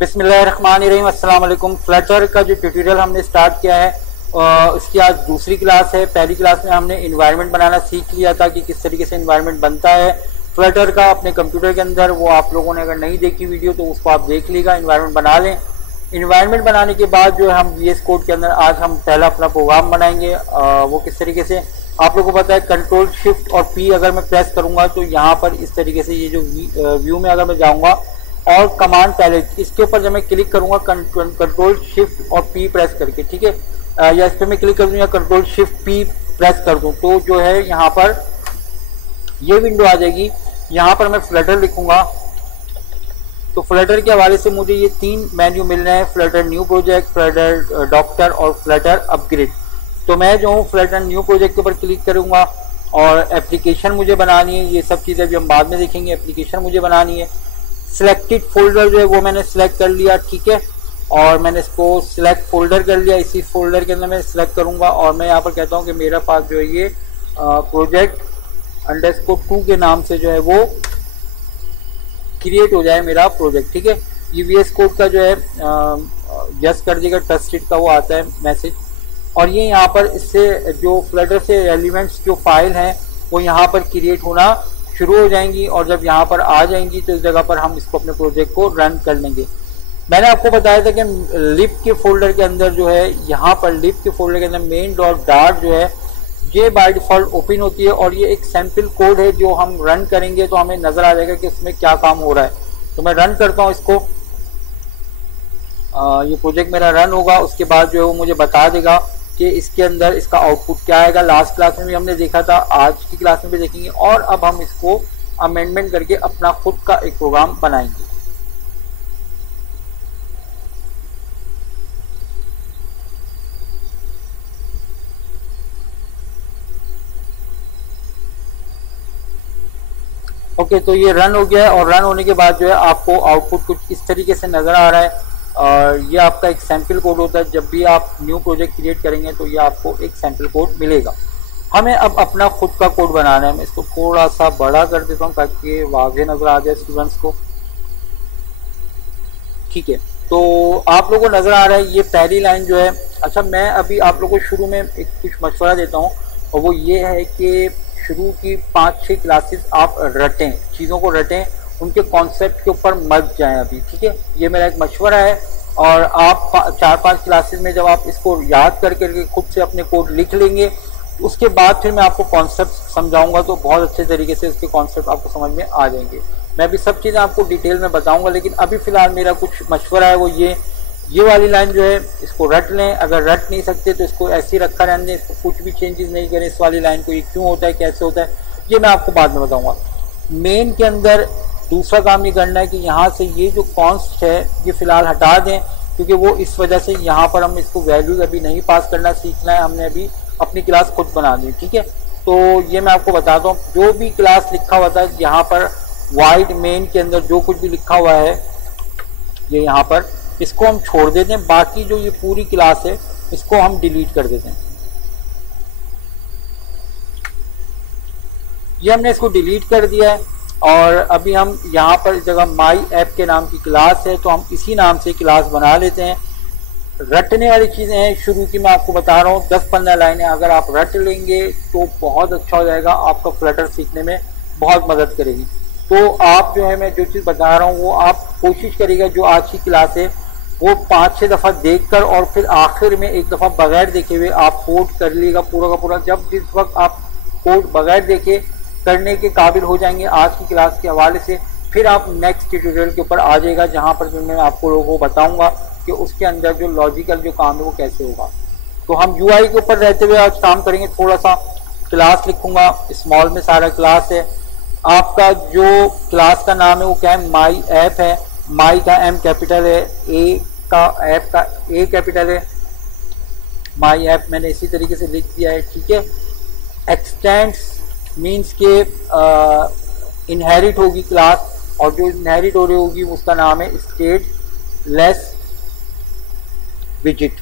बिस्मिल्लाहिर्रहमानिर्रहीम, अस्सलाम वालेकुम। फ्लटर का जो ट्यूटोरियल हमने स्टार्ट किया है उसकी आज दूसरी क्लास है। पहली क्लास में हमने इन्वायरमेंट बनाना सीख लिया था कि किस तरीके से इन्वायरमेंट बनता है फ्लटर का अपने कंप्यूटर के अंदर। वो आप लोगों ने अगर नहीं देखी वीडियो तो उसको आप देख लीजिएगा। इन्वायरमेंट बना लें। इन्वायरमेंट बनाने के बाद जो है हम VS कोड के अंदर आज हम पहला अपना प्रोग्राम बनाएंगे। वो किस तरीके से आप लोगों को पता है, कंट्रोल शिफ्ट और P अगर मैं प्रेस करूंगा तो यहाँ पर इस तरीके से ये जो व्यू में अगर मैं जाऊंगा और कमांड पैलेट इसके ऊपर जब मैं क्लिक करूंगा कंट्रोल शिफ्ट और P प्रेस करके, ठीक है, या इस पर मैं क्लिक कर दूं या कंट्रोल शिफ्ट P प्रेस कर दूं तो जो है यहाँ पर ये विंडो आ जाएगी। यहाँ पर मैं फ्लटर लिखूंगा तो फ्लटर के हवाले से मुझे ये तीन मेन्यू मिल रहे हैं, Flutter new project, Flutter doctor और फ्लटर अपग्रेड। तो मैं जो हूँ फ्लटर न्यू प्रोजेक्ट के ऊपर क्लिक करूंगा और एप्लीकेशन मुझे बनानी है। ये सब चीज़ें अभी हम बाद में देखेंगे। एप्लीकेशन मुझे बनानी है। सिलेक्टेड फोल्डर जो है वो मैंने सिलेक्ट कर लिया, ठीक है, और मैंने इसको सिलेक्ट फोल्डर कर लिया। इसी फोल्डर के अंदर मैं सिलेक्ट करूंगा और मैं यहाँ पर कहता हूँ कि मेरा पास जो है ये प्रोजेक्ट _2 के नाम से जो है वो क्रिएट हो जाए मेरा प्रोजेक्ट, ठीक है। ये VS कोड का जो है जस्ट कर देगा, ट्रस्टेड का वो आता है मैसेज। और ये यहाँ पर इससे जो फ्लटर से एलिमेंट्स जो फाइल हैं वो यहाँ पर क्रिएट होना शुरू हो जाएंगी और जब यहाँ पर आ जाएंगी तो इस जगह पर हम इसको अपने प्रोजेक्ट को रन कर लेंगे। मैंने आपको बताया था कि लिप के फोल्डर के अंदर जो है यहाँ पर लिप के फोल्डर के अंदर मेन डॉट डार्ट जो है ये बाय डिफॉल्ट ओपन होती है और ये एक सैंपल कोड है जो हम रन करेंगे तो हमें नजर आ जाएगा कि इसमें क्या काम हो रहा है। तो मैं रन करता हूँ इसको। ये प्रोजेक्ट मेरा रन होगा, उसके बाद जो है वो मुझे बता देगा कि इसके अंदर इसका आउटपुट क्या आएगा। लास्ट क्लास में भी हमने देखा था, आज की क्लास में भी देखेंगे और अब हम इसको अमेंडमेंट करके अपना खुद का एक प्रोग्राम बनाएंगे। ओके, तो ये रन हो गया है और रन होने के बाद जो है आपको आउटपुट कुछ इस तरीके से नजर आ रहा है और ये आपका एक सैंपल कोड होता है। जब भी आप न्यू प्रोजेक्ट क्रिएट करेंगे तो ये आपको एक सैंपल कोड मिलेगा। हमें अब अपना खुद का कोड बनाना है। मैं इसको थोड़ा सा बड़ा कर देता हूँ ताकि वाज़ेह नजर आ जाए स्टूडेंट्स को, ठीक है। तो आप लोगों को नजर आ रहा है ये पहली लाइन जो है। अच्छा, मैं अभी आप लोगों को शुरू में एक कुछ मशवरा देता हूँ और वो ये है कि शुरू की 5-6 क्लासेस आप रटें, चीज़ों को रटें, उनके कॉन्सेप्ट के ऊपर मत जाएं अभी, ठीक है। ये मेरा एक मशवरा है और आप 4-5 क्लासेस में जब आप इसको याद करके खुद से अपने कोड लिख लेंगे उसके बाद फिर मैं आपको कॉन्सेप्ट समझाऊंगा तो बहुत अच्छे तरीके से उसके कॉन्सेप्ट आपको समझ में आ जाएंगे। मैं भी सब चीज़ें आपको डिटेल में बताऊंगा, लेकिन अभी फ़िलहाल मेरा कुछ मशवरा है वो ये वाली लाइन जो है इसको रट लें। अगर रट नहीं सकते तो इसको ऐसे ही रखा रहने दें, इसको कुछ भी चेंजेस नहीं करें। इस वाली लाइन को ये क्यों होता है, कैसे होता है, ये मैं आपको बाद में बताऊंगा। मेन के अंदर दूसरा काम ये करना है कि यहाँ से ये जो कॉन्स्ट है ये फिलहाल हटा दें क्योंकि वो इस वजह से यहाँ पर हम इसको वैल्यूज अभी नहीं पास करना सीखना है। हमने अभी अपनी क्लास खुद बना दी, ठीक है। तो ये मैं आपको बताता हूँ, जो भी क्लास लिखा हुआ था यहाँ पर वाइड मेन के अंदर जो कुछ भी लिखा हुआ है ये यहाँ पर इसको हम छोड़ देते हैं। बाकी जो ये पूरी क्लास है इसको हम डिलीट कर देते हैं। ये हमने इसको डिलीट कर दिया है और अभी हम यहाँ पर इस जगह माई ऐप के नाम की क्लास है तो हम इसी नाम से क्लास बना लेते हैं। रटने वाली चीज़ें हैं शुरू की, मैं आपको बता रहा हूँ 10-15 लाइनें अगर आप रट लेंगे तो बहुत अच्छा हो जाएगा, आपका फ्लटर सीखने में बहुत मदद करेगी। तो आप जो है मैं जो चीज़ बता रहा हूँ वो आप कोशिश करिएगा जो आज की क्लास है वो 5-6 दफ़ा देखकर और फिर आखिर में एक दफ़ा बगैर देखे हुए आप कोड कर लीजिएगा पूरा का पूरा। जब जिस वक्त आप कोड बगैर देखे करने के काबिल हो जाएंगे आज की क्लास के हवाले से, फिर आप नेक्स्ट ट्यूटोरियल के ऊपर आ जाएगा जहाँ पर मैं आपको लोगों को बताऊँगा कि उसके अंदर जो लॉजिकल जो काम है वो कैसे होगा। तो हम UI के ऊपर रहते हुए आज काम करेंगे। थोड़ा सा क्लास लिखूंगा, स्मॉल में सारा क्लास है। आपका जो क्लास का नाम है वो क्या है, माई ऐप है। माई का M कैपिटल है, ए का ऐप का A कैपिटल है। माई ऐप मैंने इसी तरीके से लिख दिया है, ठीक है। एक्सटेंड्स मीन्स के इनहेरिट होगी क्लास और जो इनहेरिट हो रही होगी उसका नाम है स्टेटलेस विजिट।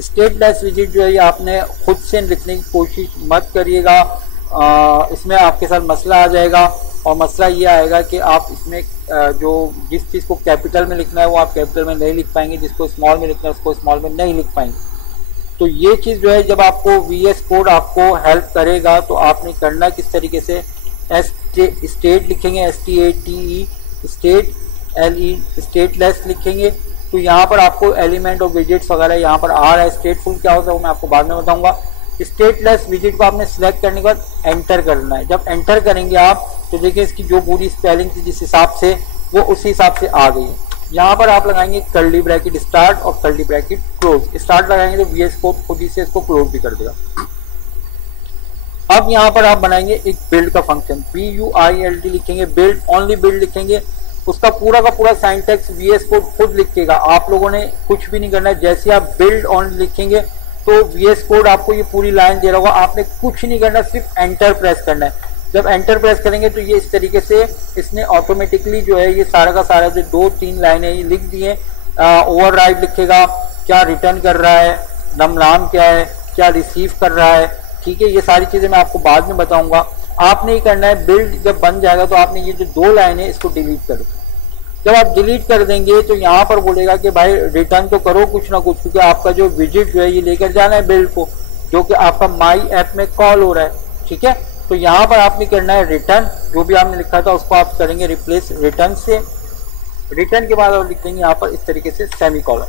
स्टेटलेस विजिट जो है ये आपने खुद से लिखने की कोशिश मत करिएगा, इसमें आपके साथ मसला आ जाएगा। और मसला ये आएगा कि आप इसमें जो जिस चीज़ को कैपिटल में लिखना है वो आप कैपिटल में नहीं लिख पाएंगे, जिसको स्मॉल में लिखना है उसको स्मॉल में नहीं लिख पाएंगे। तो ये चीज़ जो है जब आपको VS कोड आपको हेल्प करेगा तो आपने करना किस तरीके से, स्टेट लिखेंगे STATE, स्टेट LE, स्टेटलेस लिखेंगे। तो यहाँ पर आपको एलिमेंट और विजिट्स वगैरह यहाँ पर आ रहा है। स्टेटफुल क्या होता है वो मैं आपको बाद में बताऊंगा। स्टेटलेस विजिट को आपने सिलेक्ट करने के बाद एंटर करना है। जब एंटर करेंगे आप तो देखिए इसकी जो पूरी स्पेलिंग थी जिस हिसाब से वो उस हिसाब से आ गई है। यहाँ पर आप लगाएंगे कर्ली ब्रैकेट स्टार्ट और कर्ली ब्रैकेट क्लोज। स्टार्ट लगाएंगे तो VS कोड खुद ही से इसको क्लोज भी कर देगा। अब यहाँ पर आप बनाएंगे एक बिल्ड का फंक्शन, BUILD लिखेंगे, बिल्ड ओनली बिल्ड लिखेंगे। उसका पूरा का पूरा सिंटैक्स VS कोड खुद लिखेगा, आप लोगों ने कुछ भी नहीं करना है। जैसे आप बिल्ड ओनली लिखेंगे तो VS कोड आपको ये पूरी लाइन दे रहा होगा, आपने कुछ नहीं करना, सिर्फ एंटर प्रेस करना है। जब एंटर प्रेस करेंगे तो ये इस तरीके से इसने ऑटोमेटिकली जो है ये सारा का सारा जो 2-3 लाइनें ये लिख दी हैं। ओवरराइड लिखेगा, क्या रिटर्न कर रहा है, नाम क्या है, क्या रिसीव कर रहा है, ठीक है। ये सारी चीज़ें मैं आपको बाद में बताऊंगा। आपने ही करना है, बिल्ड जब बन जाएगा तो आपने ये जो 2 लाइनें इसको डिलीट कर दो। जब आप डिलीट कर देंगे तो यहाँ पर बोलेगा कि भाई रिटर्न तो करो कुछ ना कुछ, क्योंकि आपका जो विजिट जो है ये लेकर जाना है बिल्ड को, जो कि आपका माई ऐप में कॉल हो रहा है, ठीक है। तो यहाँ पर आपने करना है रिटर्न, जो भी आपने लिखा था उसको आप करेंगे रिप्लेस रिटर्न से। रिटर्न के बाद आप लिखेंगे यहाँ पर इस तरीके से सेमीकोलन।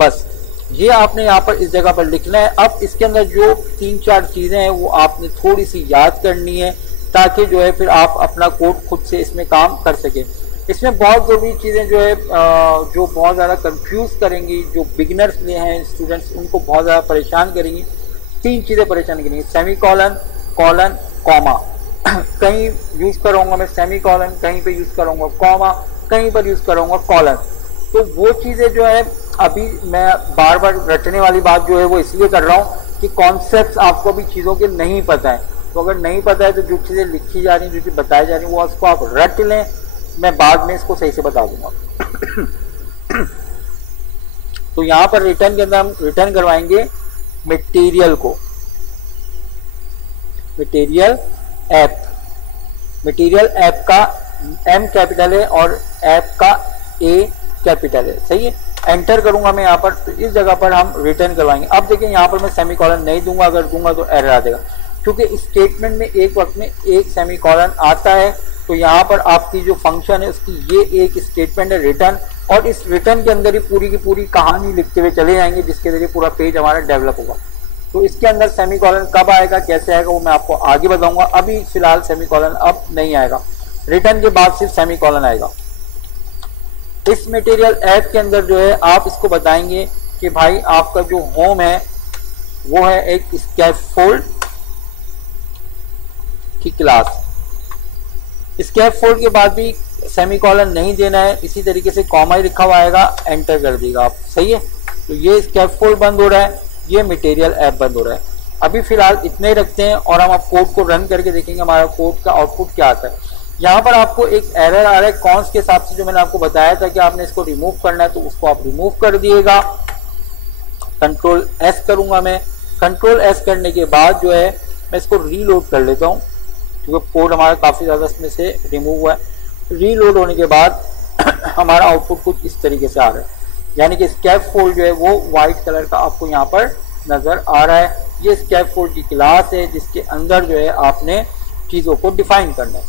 बस ये आपने यहाँ पर इस जगह पर लिखना है। अब इसके अंदर जो 3-4 चीज़ें हैं वो आपने थोड़ी सी याद करनी है ताकि जो है फिर आप अपना कोड खुद से इसमें काम कर सके। इसमें बहुत ज़रूरी चीज़ें जो है जो बहुत ज़्यादा कंफ्यूज करेंगी, जो बिगिनर्स में हैं स्टूडेंट्स उनको बहुत ज़्यादा परेशान करेंगी। 3 चीज़ें परेशान करेंगी, सेमीकोलन, कॉलन, कॉमा। कहीं यूज़ करूँगा मैं सेमीकोलन, कहीं पे यूज़ करूँगा कॉमा, कहीं पर यूज़ करूँगा कॉलन। तो वो चीज़ें जो है अभी मैं बार बार रटने वाली बात जो है वो इसलिए कर रहा हूँ कि कॉन्सेप्ट्स आपको अभी चीज़ों के नहीं पता है। तो अगर नहीं पता है तो जो चीज़ें लिखी जा रही हैं, जो चीज़ें बताई जा रही हैं वो उसको आप रट लें, मैं बाद में इसको सही से बता दूंगा। तो यहाँ पर रिटर्न के अंदर हम रिटर्न करवाएंगे मटेरियल को, मटेरियल ऐप। मटेरियल ऐप का M कैपिटल है और ऐप का A कैपिटल है, सही है। एंटर करूंगा मैं यहाँ पर, तो इस जगह पर हम रिटर्न करवाएंगे। अब देखिए यहाँ पर मैं सेमीकोलन नहीं दूंगा, अगर दूंगा तो एरर आ जाएगा, क्योंकि स्टेटमेंट में एक वक्त में एक सेमीकोलन आता है। तो यहाँ पर आपकी जो फंक्शन है उसकी ये एक स्टेटमेंट है रिटर्न, और इस रिटर्न के अंदर ही पूरी की पूरी कहानी लिखते हुए चले जाएंगे, जिसके जरिए पूरा पेज हमारा डेवलप होगा। तो इसके अंदर सेमीकोलन कब आएगा, कैसे आएगा, वो मैं आपको आगे बताऊंगा। अभी फिलहाल सेमीकोलन अब नहीं आएगा, रिटर्न के बाद सिर्फ सेमीकोलन आएगा। इस मटेरियल ऐप के अंदर जो है आप इसको बताएंगे कि भाई आपका जो होम है वो है एक स्कैफोल्ड की क्लास। स्कैफोल्ड के बाद भी सेमीकोलन नहीं देना है, इसी तरीके से कॉमा ही लिखा हुआ आएगा, एंटर कर देगा आप, सही है। तो ये स्कैफोल्ड बंद हो रहा है, ये मटेरियल ऐप बंद हो रहा है। अभी फिलहाल इतने ही रखते हैं और हम आप कोड को रन करके देखेंगे हमारा कोड का आउटपुट क्या आता है। यहाँ पर आपको एक एरर आ रहा है कॉन्स के हिसाब से, जो मैंने आपको बताया था कि आपने इसको रिमूव करना है, तो उसको आप रिमूव कर दिएगा। कंट्रोल S करूंगा मैं। कंट्रोल S करने के बाद जो है मैं इसको रीलोड कर लेता हूँ, क्योंकि कोड हमारा काफ़ी ज़्यादा इसमें से रिमूव हुआ है। रीलोड होने के बाद हमारा आउटपुट कुछ इस तरीके से आ रहा है, यानी कि स्कैफोल्ड जो है वो वाइट कलर का आपको यहाँ पर नज़र आ रहा है। ये स्कैफोल्ड की क्लास है जिसके अंदर जो है आपने चीज़ों को डिफाइन करना है।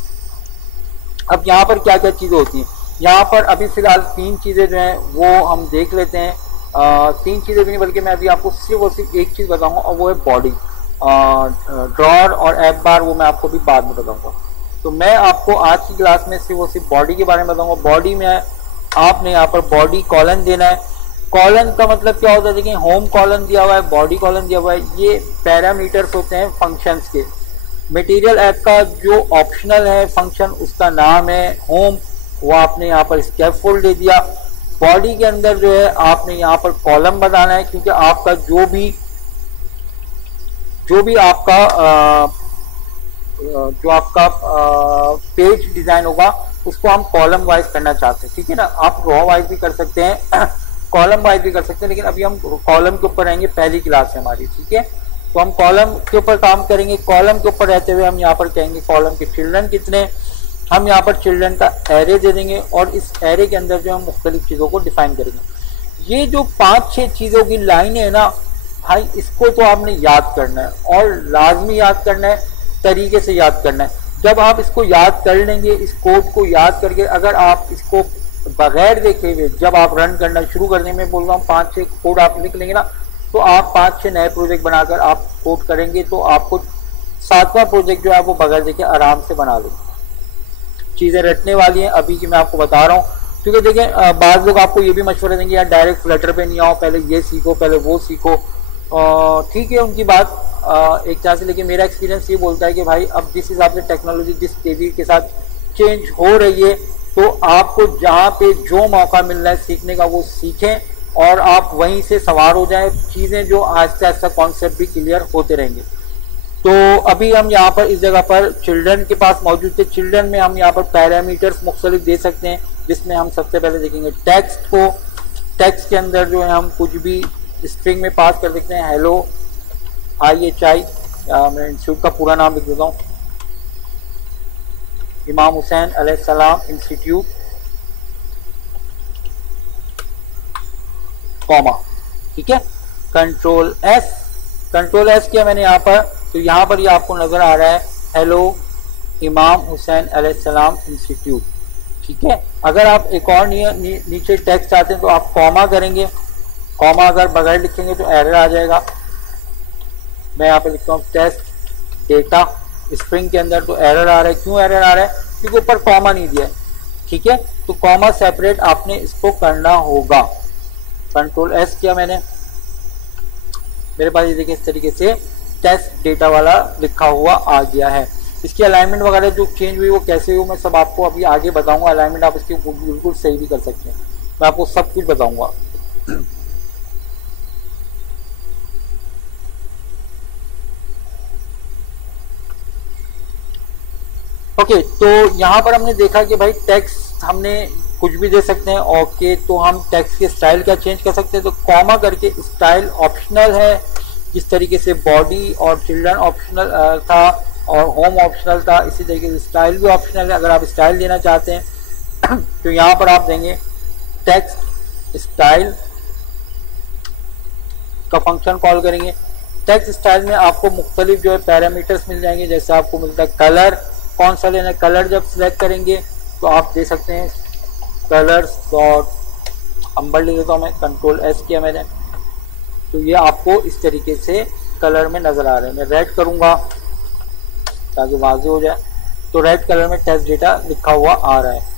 अब यहाँ पर क्या क्या चीज़ें होती हैं, यहाँ पर अभी फिलहाल 3 चीज़ें जो हैं वो हम देख लेते हैं। 3 चीज़ें भी नहीं, बल्कि मैं अभी आपको सिर्फ और सिर्फ एक चीज़ बताऊंगा, और वो है बॉडी। ड्रॉअर और ऐप बार वो मैं आपको भी बाद में बताऊंगा। तो मैं आपको आज की क्लास में सिर्फ और सिर्फ बॉडी के बारे में बताऊंगा। बॉडी में आपने यहाँ पर बॉडी कॉलन देना है। कॉलन का मतलब क्या होता है, देखिए होम कॉलन दिया हुआ है, बॉडी कॉलन दिया हुआ है, ये पैरामीटर्स होते हैं फंक्शंस के। मटेरियल ऐप का जो ऑप्शनल है फंक्शन उसका नाम है होम, वो आपने यहाँ पर स्कैफोल्ड दे दिया। बॉडी के अंदर जो है आपने यहाँ पर कॉलम बताना है, क्योंकि आपका जो भी आपका पेज डिजाइन होगा उसको हम कॉलम वाइज करना चाहते हैं, ठीक है ना। आप रो वाइज भी कर सकते हैं, कॉलम वाइज भी कर सकते हैं, लेकिन अभी हम कॉलम के ऊपर आएंगे, पहली क्लास है हमारी, ठीक है। तो हम कॉलम के ऊपर काम करेंगे। कॉलम के ऊपर रहते हुए हम यहाँ पर कहेंगे कॉलम के चिल्ड्रन कितने, हम यहाँ पर चिल्ड्रन का एरे दे देंगे और इस एरे के अंदर जो हम मुख्तलिफ चीज़ों को डिफाइन करेंगे। ये जो 5-6 चीज़ों की लाइन है ना भाई, इसको तो आपने याद करना है और लाजमी याद करना है, तरीके से याद करना है। जब आप इसको याद कर लेंगे, इस कोड को याद करके, अगर आप इसको बगैर देखे हुए जब आप रन करना शुरू करने में बोल रहा हूँ 5-6 कोड आप लिख लेंगे ना, तो आप 5-6 नए प्रोजेक्ट बनाकर आप कोड करेंगे तो आपको 7वां प्रोजेक्ट जो है वो बगैर देखे आराम से बना लेंगे। चीज़ें रटने वाली हैं अभी की मैं आपको बता रहा हूँ, क्योंकि देखें बाद लोग आपको ये भी मशवरा देंगे यार डायरेक्ट फ्लटर पे नहीं आओ, पहले ये सीखो पहले वो सीखो। ठीक है उनकी बात एक तरह से, लेकिन मेरा एक्सपीरियंस ये बोलता है कि भाई अब जिस हिसाब से टेक्नोलॉजी जिस तेजी के साथ चेंज हो रही है, तो आपको जहाँ पे जो मौका मिल रहा है सीखने का वो सीखें और आप वहीं से सवार हो जाएं। चीज़ें जो आहिस्ता आहिस्ता कॉन्सेप्ट भी क्लियर होते रहेंगे। तो अभी हम यहाँ पर इस जगह पर चिल्ड्रन के पास मौजूद थे। चिल्ड्रन में हम यहाँ पर पैरामीटर्स मुख्तलिफ दे सकते हैं, जिसमें हम सबसे पहले देखेंगे टेक्स्ट को। टेक्स्ट के अंदर जो है हम कुछ भी स्ट्रिंग में पास कर सकते हैं। हेलो IHI, मैं इंस्टीट्यूट का पूरा नाम लिख देता हूँ, इमाम हुसैन अलैहिस्सलाम इंस्टीट्यूट, कॉमा, ठीक है। कंट्रोल एस किया मैंने यहाँ पर, तो यहाँ पर ये आपको नजर आ रहा है हेलो इमाम हुसैन अलैहिस्सलाम इंस्टीट्यूट, ठीक है। अगर आप एक और नीचे टेक्स्ट चाहते हैं तो आप कॉमा करेंगे। कॉमा अगर बगैर लिखेंगे तो एरर आ जाएगा। मैं यहाँ पे लिखता हूँ टेस्ट डेटा स्ट्रिंग के अंदर, तो एरर आ रहा है। क्यों एरर आ रहा है? क्योंकि ऊपर कॉमा नहीं दिया है, ठीक है। तो कॉमा सेपरेट आपने इसको करना होगा। कंट्रोल एस किया मैंने, मेरे पास ये देखिए इस तरीके से टेस्ट डेटा वाला लिखा हुआ आ गया है। इसकी अलाइनमेंट वगैरह जो चेंज हुई वो कैसे हुई मैं सब आपको अभी आगे बताऊंगा। अलाइनमेंट आप इसकी बिल्कुल सही भी कर सकते हैं, मैं आपको सब कुछ बताऊंगा। ओके, तो यहाँ पर हमने देखा कि भाई टेक्स्ट हमने कुछ भी दे सकते हैं। ओके, तो हम टेक्स्ट के स्टाइल का चेंज कर सकते हैं। तो कॉमा करके स्टाइल ऑप्शनल है, जिस तरीके से बॉडी और चिल्ड्रन ऑप्शनल था और होम ऑप्शनल था, इसी तरीके से स्टाइल भी ऑप्शनल है। अगर आप स्टाइल देना चाहते हैं तो यहाँ पर आप देंगे टेक्स्ट स्टाइल का फंक्शन कॉल करेंगे। टेक्स्ट स्टाइल में आपको मुख्तलिफ जो है पैरामीटर्स मिल जाएंगे। जैसे आपको मिलता है कलर, कौन सा लेना है। कलर जब सिलेक्ट करेंगे तो आप दे सकते हैं कलर्स डॉट अंबर ले देता हूँ मैं, कंट्रोल एस किया मैंने, तो ये आपको इस तरीके से कलर में नजर आ रहे हैं। मैं रेड करूंगा ताकि वाज़ेह हो जाए, तो रेड कलर में टेक्स्ट डेटा लिखा हुआ आ रहा है।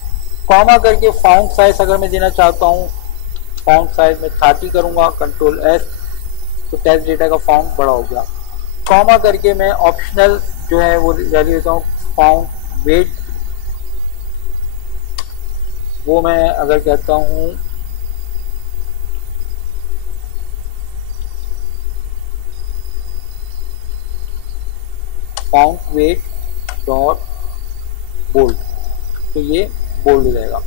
कॉमा करके फाउंट साइज अगर मैं देना चाहता हूँ, फाउंट साइज में 30 करूंगा, कंट्रोल एस, तो टेक्स्ट डेटा का फाउंट बड़ा हो गया। कॉमा करके मैं ऑप्शनल जो है वो वैल्यू देता हूँ, फाउंट वेट, वो मैं अगर कहता हूँ फाउंट वेट डॉट बोल्ड, तो ये बोल्ड हो जाएगा।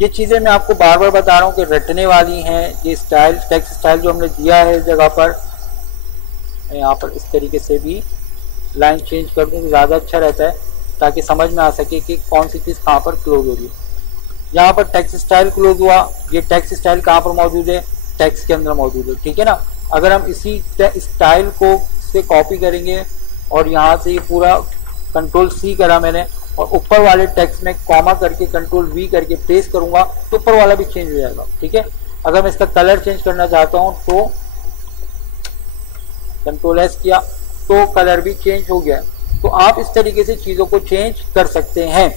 ये चीज़ें मैं आपको बार बार बता रहा हूँ कि रटने वाली हैं। ये स्टाइल, टेक्स्ट स्टाइल जो हमने दिया है इस जगह पर, मैं यहाँ पर इस तरीके से भी लाइन चेंज कर दूँ तो ज़्यादा अच्छा रहता है, ताकि समझ में आ सके कि कौन सी चीज़ कहाँ पर क्लोज हो रही है। यहाँ पर टेक्स्ट स्टाइल क्लोज हुआ। ये टेक्स्ट स्टाइल कहाँ पर मौजूद है? टेक्स्ट के अंदर मौजूद है, ठीक है ना। अगर हम इसी स्टाइल को से कॉपी करेंगे और यहाँ से ये पूरा कंट्रोल C करा मैंने और ऊपर वाले टेक्स्ट में कॉमा करके कंट्रोल V करके पेस्ट करूंगा तो ऊपर वाला भी चेंज हो जाएगा, ठीक है। अगर मैं इसका कलर चेंज करना चाहता हूँ तो कंट्रोल S किया तो कलर भी चेंज हो गया। तो आप इस तरीके से चीज़ों को चेंज कर सकते हैं।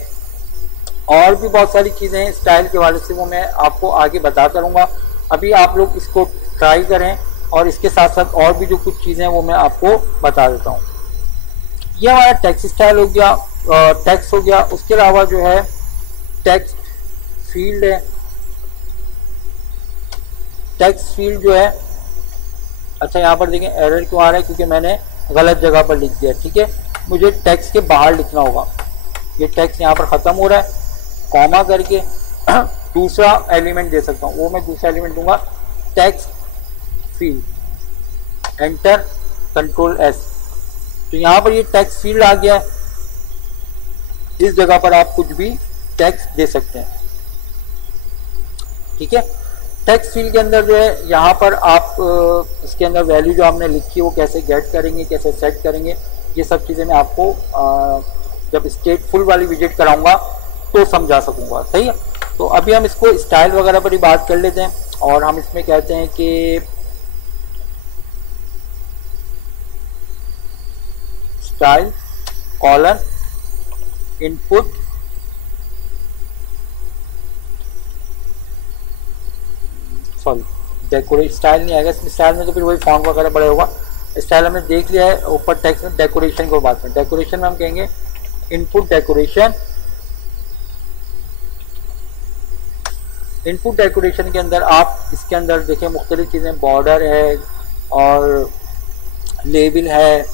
और भी बहुत सारी चीज़ें हैं स्टाइल के हवाले से, वो मैं आपको आगे बताता रहूँगा। अभी आप लोग इसको ट्राई करें और इसके साथ साथ और भी जो कुछ चीज़ें हैं वो मैं आपको बता देता हूँ। ये हमारा टेक्स्ट स्टाइल हो गया, टेक्स्ट हो गया। उसके अलावा जो है टेक्स्ट फील्ड है। टेक्स्ट फील्ड जो है, अच्छा यहाँ पर देखें एरर क्यों आ रहा है, क्योंकि मैंने गलत जगह पर लिख दिया, ठीक है। मुझे टेक्स्ट के बाहर लिखना होगा। ये टेक्स्ट यहाँ पर ख़त्म हो रहा है, कॉमा करके दूसरा एलिमेंट दे सकता हूँ, वो मैं दूसरा एलिमेंट दूंगा text field, enter control S. तो यहाँ पर ये टेक्स्ट फील्ड आ गया है, इस जगह पर आप कुछ भी टेक्स्ट दे सकते हैं। ठीक है, टेक्स्ट फील्ड के अंदर जो है यहाँ पर आप इसके अंदर वैल्यू जो आपने लिखी है वो कैसे गेट करेंगे, कैसे सेट करेंगे, ये सब चीज़ें मैं आपको जब स्टेटफुल वाली विजिट कराऊंगा तो समझा सकूंगा। सही है, तो अभी हम इसको स्टाइल वगैरह पर ही बात कर लेते हैं और हम इसमें कहते हैं कि style colon input sorry decorate style नहीं आएगा इसमें, स्टाइल में तो फिर वही फॉन्ट वगैरह बड़ा होगा। स्टाइल हमने देख लिया है, ऊपर टेक्स्ट में डेकोरेशन को बात करें, डेकोरेशन में हम कहेंगे इनपुट डेकोरेशन। इनपुट डेकोरेशन के अंदर आप इसके अंदर देखें मुख्तलिफ चीज़ें, बॉर्डर है और लेबल है,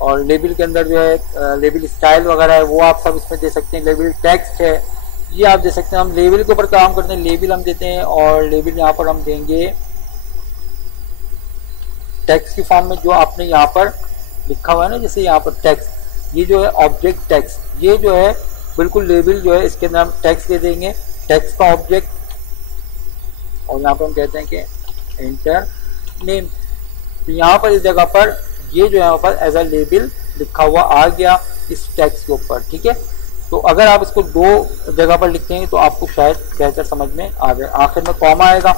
और लेबल के अंदर जो है लेबल स्टाइल वगैरह है वो आप सब इसमें दे सकते हैं। लेबल टेक्स्ट है ये आप दे सकते हैं। हम लेबल के ऊपर काम करते हैं, लेबल हम देते हैं और लेबल यहाँ पर हम देंगे टेक्स्ट की फॉर्म में जो आपने यहाँ पर लिखा हुआ है ना, जैसे यहाँ पर टेक्स्ट, ये जो है ऑब्जेक्ट टेक्स्ट, ये जो है बिल्कुल लेबल जो है इसके अंदर हम टेक्स्ट दे देंगे, टेक्स्ट का ऑब्जेक्ट, और यहाँ पर हम कहते हैं कि एंटर नेम। तो यहाँ पर इस जगह पर ये जो है यहाँ पर एज अ लेबल लिखा हुआ आ गया इस टेक्स्ट के ऊपर। ठीक है, तो अगर आप इसको दो जगह पर लिखते हैं तो आपको शायद बेहतर समझ में आ जाए। आखिर में कॉमा आएगा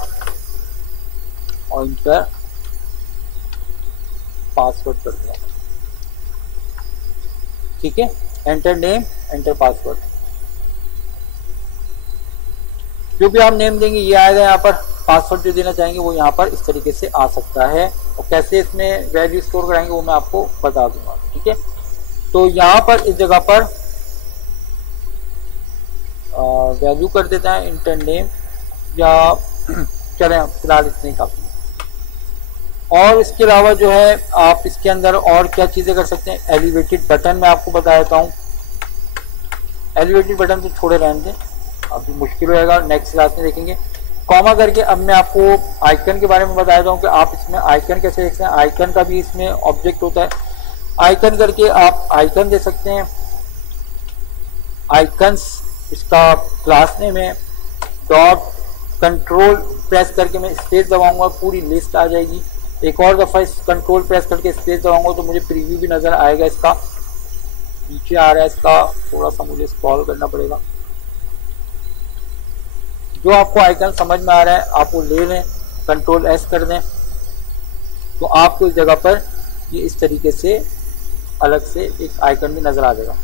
और इंटर पासवर्ड कर दिया। ठीक है, एंटर नेम एंटर पासवर्ड, जो भी आप नेम देंगे ये आएगा यहाँ पर। पासवर्ड जो देना चाहेंगे वो यहाँ पर इस तरीके से आ सकता है, और कैसे इसमें वैल्यू स्टोर कराएंगे वो मैं आपको बता दूंगा। ठीक है, तो यहाँ पर इस जगह पर वैल्यू कर देता है इंटर नेम, या चलें फिलहाल इतने काफी। और इसके अलावा जो है आप इसके अंदर और क्या चीजें कर सकते हैं, एलिवेटेड बटन मैं आपको बता देता हूँ। एलिवेटेड बटन तो छोड़े रहने दें, अभी मुश्किल होगा, नेक्स्ट क्लास में देखेंगे। कॉमा करके अब मैं आपको आइकन के बारे में बता देता हूँ कि आप इसमें आइकन कैसे देख सकते हैं। आइकन का भी इसमें ऑब्जेक्ट होता है, आइकन करके आप आइकन दे सकते हैं। आइकन्स इसका क्लास नेम है। डॉट कंट्रोल प्रेस करके मैं स्पेस दबाऊंगा, पूरी लिस्ट आ जाएगी। एक और दफ़ा इस कंट्रोल प्रेस करके स्पेस दबाऊंगा तो मुझे प्रीव्यू भी नज़र आएगा। इसका नीचे आ रहा है, इसका थोड़ा सा मुझे स्क्रॉल करना पड़ेगा। जो आपको आइकन समझ में आ रहा है आप वो ले लें, कंट्रोल एस कर दें तो आपको इस जगह पर ये इस तरीके से अलग से एक आइकन भी नज़र आ जाएगा।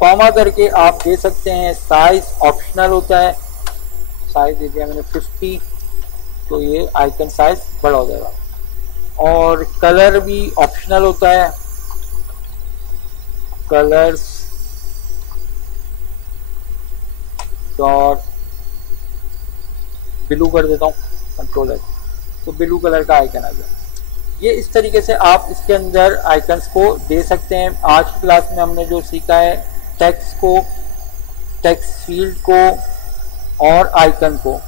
कॉमा करके आप दे सकते हैं। साइज ऑप्शनल होता है, साइज दे दिया मैंने 50, तो ये आइकन साइज बड़ा हो जाएगा। और कलर भी ऑप्शनल होता है, कलर्स डॉट ब्लू कर देता हूँ, कंट्रोल है, तो ब्लू कलर का आइकन आ गया। ये इस तरीके से आप इसके अंदर आइकन्स को दे सकते हैं। आज की क्लास में हमने जो सीखा है टेक्स्ट को, टेक्स्ट फील्ड को और आइकन को।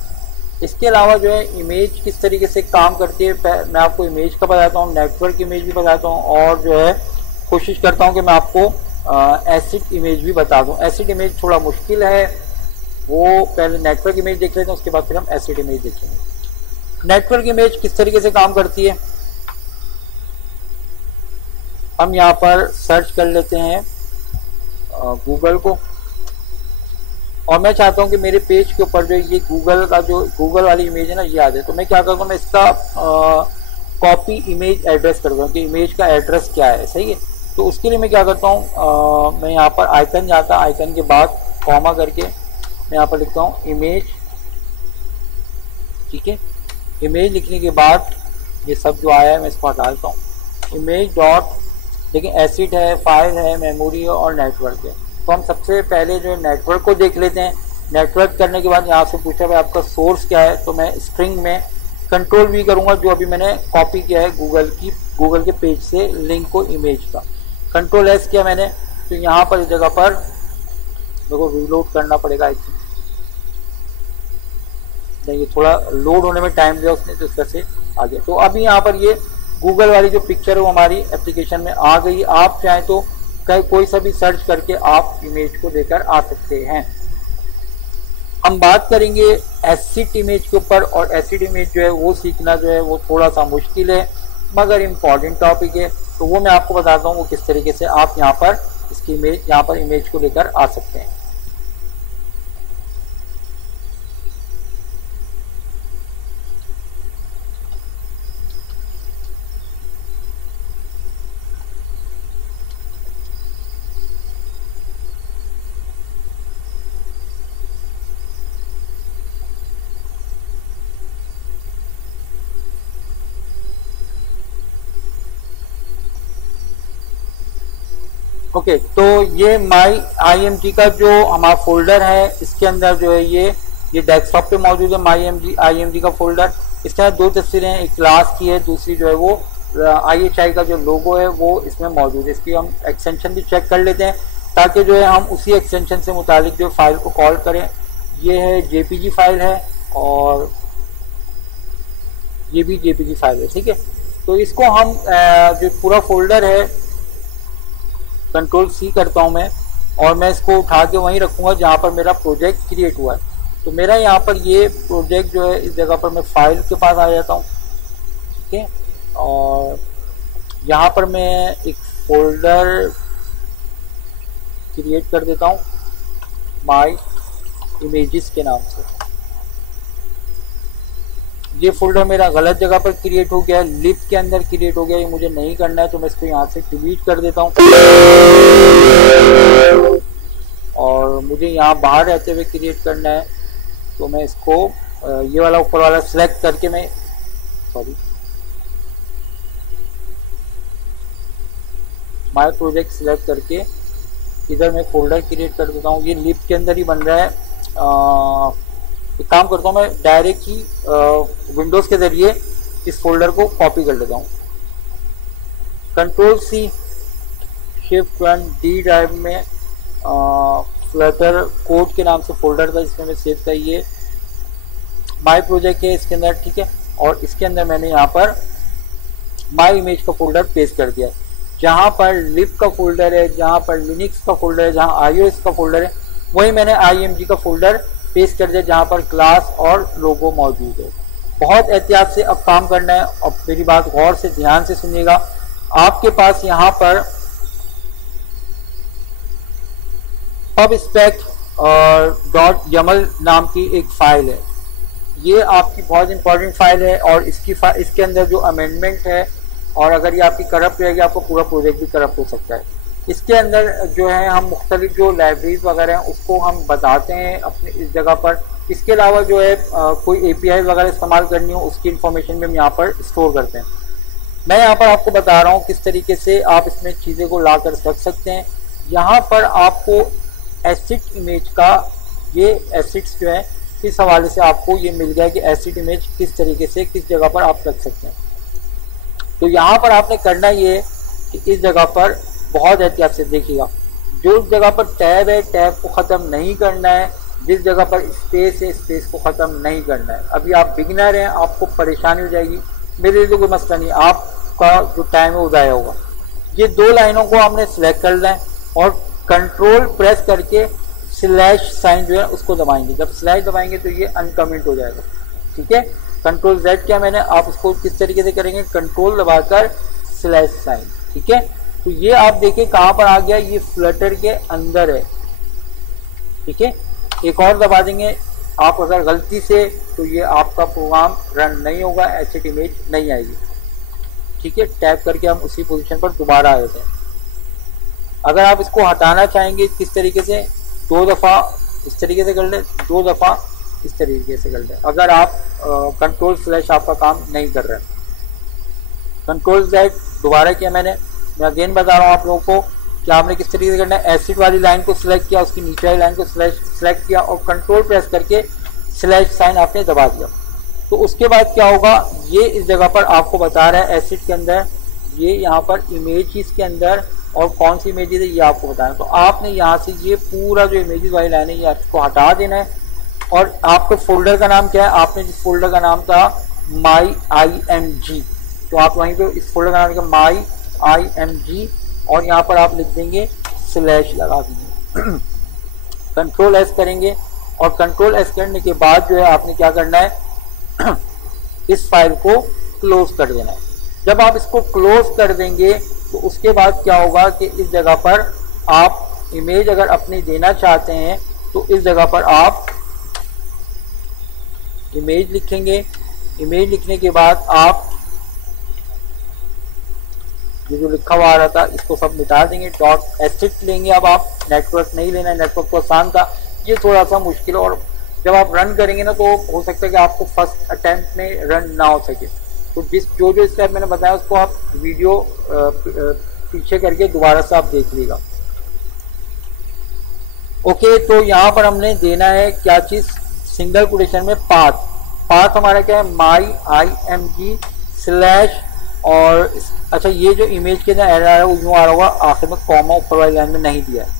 इसके अलावा जो है इमेज किस तरीके से काम करती है मैं आपको इमेज का बताता हूँ, नेटवर्क इमेज भी बताता हूँ, और जो है कोशिश करता हूँ कि मैं आपको एसिड इमेज भी बता दूँ। एसिड इमेज थोड़ा मुश्किल है, वो पहले नेटवर्क इमेज देख लेते हैं, उसके बाद फिर हम एसिड इमेज देखेंगे। नेटवर्क इमेज किस तरीके से काम करती है, हम यहाँ पर सर्च कर लेते हैं गूगल को, और मैं चाहता हूँ कि मेरे पेज के ऊपर जो ये गूगल का जो गूगल वाली इमेज है ना ये आ जाए। तो मैं क्या करूँगा, मैं इसका कॉपी इमेज एड्रेस कर दूँगा कि इमेज का एड्रेस क्या है। सही है, तो उसके लिए मैं क्या करता हूँ, मैं यहाँ पर आइकन जाता, आइकन के बाद कॉमा करके मैं यहाँ पर लिखता हूँ इमेज। ठीक है, इमेज लिखने के बाद ये सब जो आया है मैं इसको हटा देता हूँ। इमेज डॉट, लेकिन एसिड है, फाइल है, मेमोरी है और नेटवर्क है। तो हम सबसे पहले जो नेटवर्क को देख लेते हैं। नेटवर्क करने के बाद यहाँ से पूछा भाई आपका सोर्स क्या है, तो मैं स्ट्रिंग में कंट्रोल वी करूँगा, जो अभी मैंने कॉपी किया है गूगल के पेज से लिंक को इमेज का। कंट्रोल एस किया मैंने, तो यहाँ पर इस जगह पर मेरे को रीलोड करना पड़ेगा। आई थिंक ये थोड़ा लोड होने में टाइम दिया उसने, तो इस तरह से आ गया। तो अभी यहाँ पर ये गूगल वाली जो पिक्चर है वो हमारी एप्लीकेशन में आ गई। आप चाहें तो कोई सा भी सर्च करके आप इमेज को लेकर आ सकते हैं। हम बात करेंगे एसिड इमेज के ऊपर, और एसिड इमेज जो है वो सीखना जो है वो थोड़ा सा मुश्किल है मगर इम्पॉर्टेंट टॉपिक है। तो वो मैं आपको बताता हूँ वो किस तरीके से आप यहाँ पर इसकी इमेज को लेकर आ सकते हैं। ओके, तो ये माई IMG का जो हमारा फोल्डर है इसके अंदर जो है ये डेस्कटॉप पे मौजूद है माई IMG का फोल्डर। इसके अंदर दो तस्वीरें हैं, एक क्लास की है, दूसरी जो है वो IHI का जो लोगो है वो इसमें मौजूद है। इसकी हम एक्सटेंशन भी चेक कर लेते हैं ताकि जो है हम उसी एक्सटेंशन से मुतालिक जो फाइल को कॉल करें। ये है JPG फाइल है और ये भी JPG फाइल है, ठीक है। तो इसको हम जो पूरा फोल्डर है Ctrl+C करता हूं मैं, और मैं इसको उठा के वहीं रखूंगा जहां पर मेरा प्रोजेक्ट क्रिएट हुआ है। तो मेरा यहाँ पर ये प्रोजेक्ट जो है इस जगह पर मैं फाइल के पास आ जाता हूँ, ठीक है। और यहाँ पर मैं एक फोल्डर क्रिएट कर देता हूँ माई इमेजेस के नाम से। ये फोल्डर मेरा गलत जगह पर क्रिएट हो गया है, लिप के अंदर क्रिएट हो गया, ये मुझे नहीं करना है। तो मैं इसको यहाँ से डिलीट कर देता हूँ और मुझे यहाँ बाहर रहते हुए क्रिएट करना है। तो मैं इसको ये वाला ऊपर वाला सिलेक्ट करके मैं माय प्रोजेक्ट सिलेक्ट करके इधर मैं फोल्डर क्रिएट कर देता हूँ। ये लिप के अंदर ही बन रहा है। एक काम करता हूँ मैं डायरेक्ट ही विंडोज़ के ज़रिए इस फोल्डर को कॉपी कर लेता हूँ। Ctrl+C Shift+D ड्राइव में फ्लटर कोड के नाम से फोल्डर था जिसमें मैं सेव था, ये माय प्रोजेक्ट है इसके अंदर, ठीक है। और इसके अंदर मैंने यहाँ पर माय इमेज का फोल्डर पेस्ट कर दिया। जहाँ पर लिप का फोल्डर है, जहाँ पर लिनक्स का फोल्डर है, जहाँ iOS का फोल्डर है, वही मैंने IMG का फोल्डर पेस्ट कर दिया जहाँ पर क्लास और लोगो मौजूद है। बहुत एहतियात से अब काम करना है। अब मेरी बात गौर से ध्यान से सुनिएगा। आपके पास यहाँ पर pubspec .yaml नाम की एक फाइल है। ये आपकी बहुत इंपॉर्टेंट फाइल है और इसके अंदर जो अमेंडमेंट है, और अगर ये आपकी करप्ट रहेगी आपका पूरा प्रोजेक्ट भी करप्ट हो सकता है। इसके अंदर जो है हम मुख्तलिफ जो लाइब्रेरीज वगैरह हैं उसको हम बताते हैं अपने इस जगह पर। इसके अलावा जो है कोई API वगैरह इस्तेमाल करनी हो उसकी इन्फॉर्मेशन भी हम यहाँ पर स्टोर करते हैं। मैं यहाँ पर आपको बता रहा हूँ किस तरीके से आप इसमें चीज़ें को ला कर रख सकते हैं। यहाँ पर आपको एसिड इमेज का ये एसिड्स जो है इस हवाले से आपको ये मिल गया कि एसिड इमेज किस तरीके से किस जगह पर आप रख सकते हैं। तो यहाँ पर आपने करना ये कि इस जगह पर बहुत एहतियात से देखिएगा, जो जगह पर टैब है टैब को ख़त्म नहीं करना है, जिस जगह पर स्पेस है स्पेस को ख़त्म नहीं करना है। अभी आप बिगिनर हैं, आपको परेशानी हो जाएगी, मेरे लिए तो कोई मसला नहीं, आपका जो टाइम है वो ज़ाया होगा। ये दो लाइनों को आपने सेलेक्ट कर लें और कंट्रोल प्रेस करके स्लैश साइन जो है उसको दबाएंगे। जब स्लैश दबाएंगे तो ये अनकमेंट हो जाएगा, ठीक है। Ctrl+Z किया मैंने, आप उसको किस तरीके से करेंगे, कंट्रोल दबाकर स्लैश साइन, ठीक है। तो ये आप देखिए कहाँ पर आ गया, ये फ्लटर के अंदर है, ठीक है। एक और दबा देंगे आप अगर गलती से, तो ये आपका प्रोग्राम रन नहीं होगा, एसिड इमेज नहीं आएगी, ठीक है। टैप करके हम उसी पोजीशन पर दोबारा आ जाते हैं। अगर आप इसको हटाना चाहेंगे किस तरीके से, 2 दफ़ा इस तरीके से कर लें, 2 दफ़ा इस तरीके से कर लें। अगर आप कंट्रोल/ आपका काम नहीं कर रहे हैं, Ctrl+Z दोबारा किया मैंने। मैं अगेन बता रहा हूँ आप लोगों को कि आपने किस तरीके से करना है। एसिड वाली लाइन को सिलेक्ट किया, उसकी नीचे वाली लाइन को सिलेक्ट किया और कंट्रोल प्रेस करके स्लैश साइन आपने दबा दिया। तो उसके बाद क्या होगा, ये इस जगह पर आपको बता रहा है एसिड के अंदर, ये यहाँ पर इमेज के अंदर और कौन सी इमेजेस है ये आपको बताना। तो आपने यहाँ से ये पूरा जो इमेजेस वाली लाइन है ये आपको हटा देना है। और आपके फोल्डर का नाम क्या है, आपने जिस फोल्डर का नाम था myimg, तो आप वहीं पे इस फोल्डर का नाम लिखा myimg और यहाँ पर आप लिख देंगे स्लैश लगा देंगे। कंट्रोल एस करेंगे और कंट्रोल एस करने के बाद जो है आपने क्या करना है इस फाइल को क्लोज कर देना है। जब आप इसको क्लोज कर देंगे तो उसके बाद क्या होगा कि इस जगह पर आप इमेज अगर अपनी देना चाहते हैं तो इस जगह पर आप इमेज लिखेंगे। इमेज लिखने के बाद आप ये जो लिखा हुआ आ रहा था इसको सब मिटा देंगे, डॉट एस्टिक लेंगे। अब आप नेटवर्क नहीं लेना है, नेटवर्क तो आसान था, ये थोड़ा सा मुश्किल, और जब आप रन करेंगे ना तो हो सकता है कि आपको फर्स्ट अटेम्प्ट में रन ना हो सके। तो जो स्टेप मैंने बताया उसको आप वीडियो पीछे करके दोबारा से आप देख लीजिएगा। ओके, तो यहाँ पर हमने देना है क्या चीज, सिंगल कोटेशन में पाथ हमारा क्या है myimg स्लैश, और अच्छा ये जो इमेज के अंदर एरर आ रहा है वो यूँ आ रहा होगा, आखिर में कॉमा ऊपर वाली लाइन में नहीं दिया है।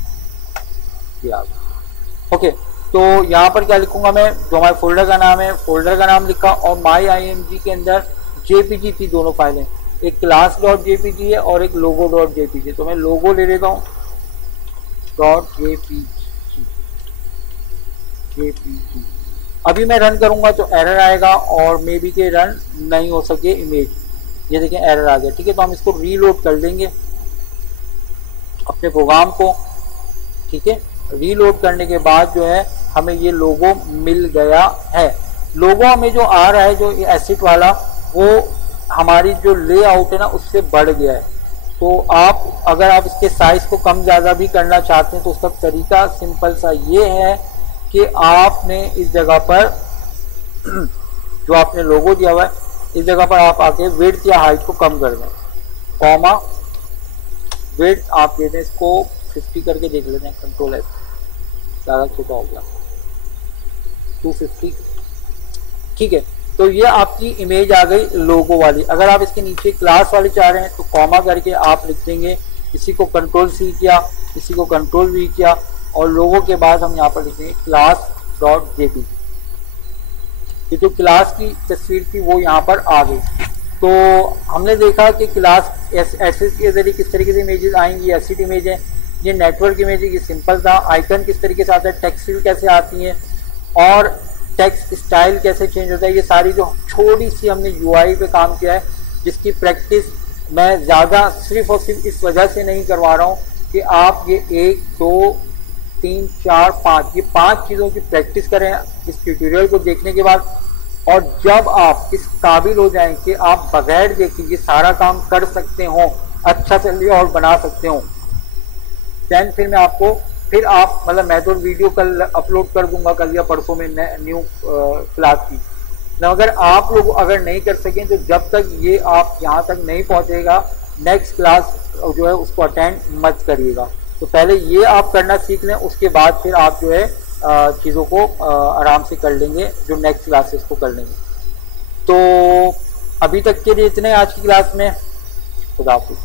ओके, तो यहाँ पर क्या लिखूंगा मैं, जो हमारे फोल्डर का नाम है, फोल्डर का नाम लिखा और myimg के अंदर जेपीजी थी, दोनों फाइलें, एक क्लास डॉट जेपीजी है और एक लोगो डॉट जेपीजी। तो मैं लोगो ले लेता हूँ डॉट जेपीजी। अभी मैं रन करूंगा तो एरर आएगा और मे बी के रन नहीं हो सके इमेज, ये देखें एरर आ गया। ठीक है, तो हम इसको रीलोड कर देंगे अपने प्रोग्राम को। ठीक है, रीलोड करने के बाद जो है हमें ये लोगो मिल गया है। लोगो हमें जो आ रहा है जो एसिड वाला, वो हमारी जो लेआउट है ना उससे बढ़ गया है। तो आप अगर आप इसके साइज को कम ज़्यादा भी करना चाहते हैं तो उसका तरीका सिंपल सा ये है कि आपने इस जगह पर जो आपने लोगो दिया हुआ है इस जगह पर आप आके विड्थ या हाइट को कम कर दें, कॉमा विड्थ आप दे दें इसको 50 करके देख लेते हैं, कंट्रोल एस, ज़्यादा छोटा हो गया 250। ठीक है, तो ये आपकी इमेज आ गई लोगो वाली। अगर आप इसके नीचे क्लास वाली चाह रहे हैं तो कॉमा करके आप लिख देंगे, इसी को कंट्रोल सी किया, इसी को कंट्रोल वी किया और लोगों के बाद हम यहाँ पर लिखेंगे क्लास डॉट जेपीजी। ये जो क्लास की तस्वीर थी वो यहाँ पर आ गई। तो हमने देखा कि क्लास एसेस के जरिए किस तरीके से इमेजेस आएंगी, एसिड इमेज है, ये नेटवर्क इमेज है, ये सिंपल था। आइकन किस तरीके से आता है, टेक्स्ट फील्ड कैसे आती है और टेक्स्ट स्टाइल कैसे चेंज होता है, ये सारी जो छोटी सी हमने यूआई पे काम किया है, जिसकी प्रैक्टिस मैं ज़्यादा सिर्फ और सिर्फ इस वजह से नहीं करवा रहा हूँ कि आप ये 1 2 3 4 5 ये 5 चीज़ों की प्रैक्टिस करें इस ट्यूटोरियल को देखने के बाद। और जब आप इस काबिल हो जाएं कि आप बगैर देखे ये सारा काम कर सकते हो, अच्छा चलिए और बना सकते हो, दैन फिर मैं आपको आप मतलब मैं तो वीडियो कल अपलोड कर दूंगा, कल या परसों में न्यू क्लास की। अगर आप लोग अगर नहीं कर सकें तो जब तक ये आप यहाँ तक नहीं पहुँचेगा नेक्स्ट क्लास जो है उसको अटेंड मत करिएगा। तो पहले ये आप करना सीख लें, उसके बाद फिर आप जो है चीज़ों को आराम से कर लेंगे, जो नेक्स्ट क्लासेस को कर लेंगे। तो अभी तक के लिए इतने आज की क्लास में। खुदा हाफिज़।